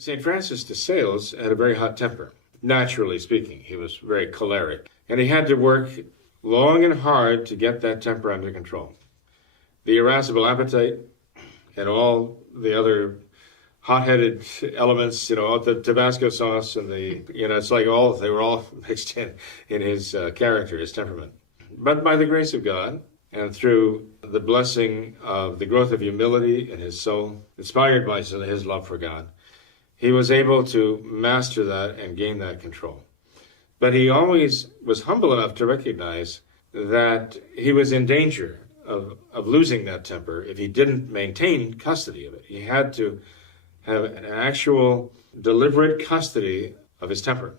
St. Francis de Sales had a very hot temper. Naturally speaking, he was very choleric. And he had to work long and hard to get that temper under control. The irascible appetite and all the other hot-headed elements, all the Tabasco sauce and it's like they were all mixed in his character, his temperament. But by the grace of God, and through the blessing of the growth of humility in his soul, inspired by his love for God, he was able to master that and gain that control. But he always was humble enough to recognize that he was in danger of losing that temper if he didn't maintain custody of it. He had to have an actual deliberate custody of his temper.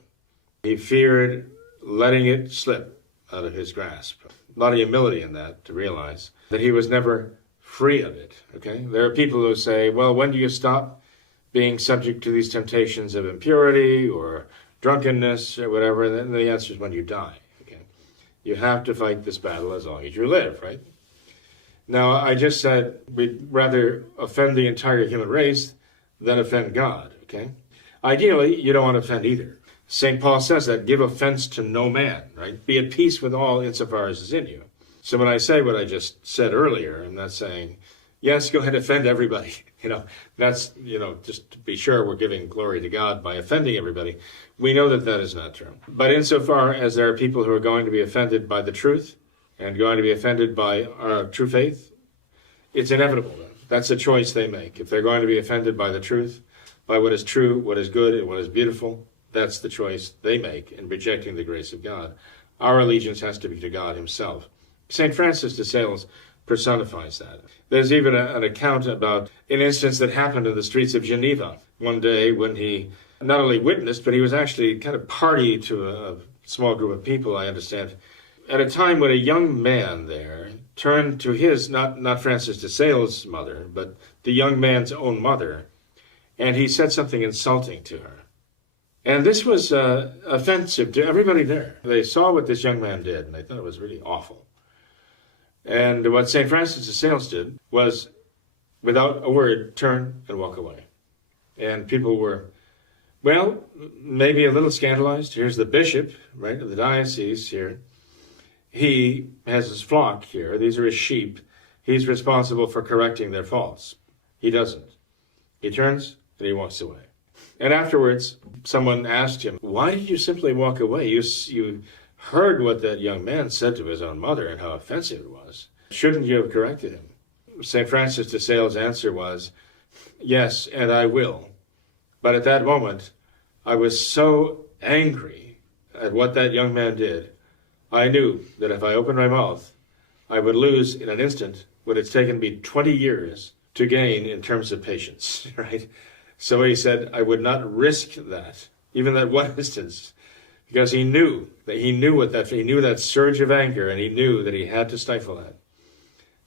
He feared letting it slip out of his grasp. A lot of humility in that to realize that he was never free of it. Okay, there are people who say, well, when do you stop being subject to these temptations of impurity or drunkenness or whatever? And then the answer is when you die. Okay, you have to fight this battle as long as you live, right? Now, I just said we'd rather offend the entire human race than offend God, okay? Ideally, you don't want to offend either. St. Paul says that, give offense to no man, right? Be at peace with all insofar as is in you. So when I say what I just said earlier, I'm not saying, yes, go ahead and offend everybody. That's, just to be sure we're giving glory to God by offending everybody. We know that that is not true. But insofar as there are people who are going to be offended by the truth and going to be offended by our true faith, it's inevitable. That's a choice they make. If they're going to be offended by the truth, by what is true, what is good, and what is beautiful, that's the choice they make in rejecting the grace of God. Our allegiance has to be to God himself. St. Francis de Sales personifies that. There's even an account about an instance that happened in the streets of Geneva one day when he not only witnessed, but he was actually kind of party to a small group of people, I understand, at a time when a young man there turned to his, not Francis de Sales' mother, but the young man's own mother, and he said something insulting to her. And this was offensive to everybody there. They saw what this young man did, and they thought it was really awful. And what St. Francis de Sales did was, without a word, turn and walk away. And people were, well, maybe a little scandalized. Here's the bishop, right, of the diocese here. He has his flock here. These are his sheep. He's responsible for correcting their faults. He doesn't. He turns and he walks away. And afterwards, someone asked him, why did you simply walk away? You heard what that young man said to his own mother and how offensive it was. Shouldn't you have corrected him? St. Francis de Sales' answer was, yes, and I will. But at that moment, I was so angry at what that young man did, I knew that if I opened my mouth, I would lose in an instant what it's taken me 20 years to gain in terms of patience, right? So he said, I would not risk that, even that one instance, because he knew that surge of anger, and he knew that he had to stifle that.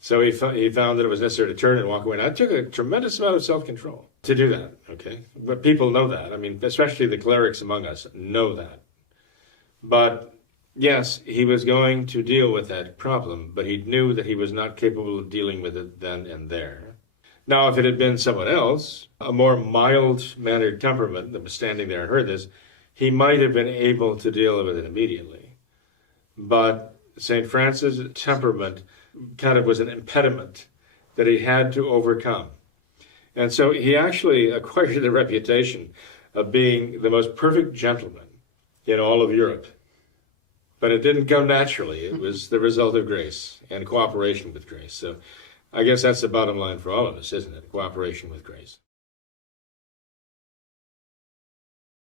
So he found that it was necessary to turn and walk away. And that took a tremendous amount of self-control to do that, okay? But people know that. I mean, especially the clerics among us know that. But yes, he was going to deal with that problem, but he knew that he was not capable of dealing with it then and there. Now, if it had been someone else, a more mild-mannered temperament that was standing there and heard this, he might have been able to deal with it immediately. But St. Francis' temperament kind of was an impediment that he had to overcome. And so he actually acquired the reputation of being the most perfect gentleman in all of Europe. But it didn't come naturally. It was the result of grace and cooperation with grace. So I guess that's the bottom line for all of us, isn't it? Cooperation with grace.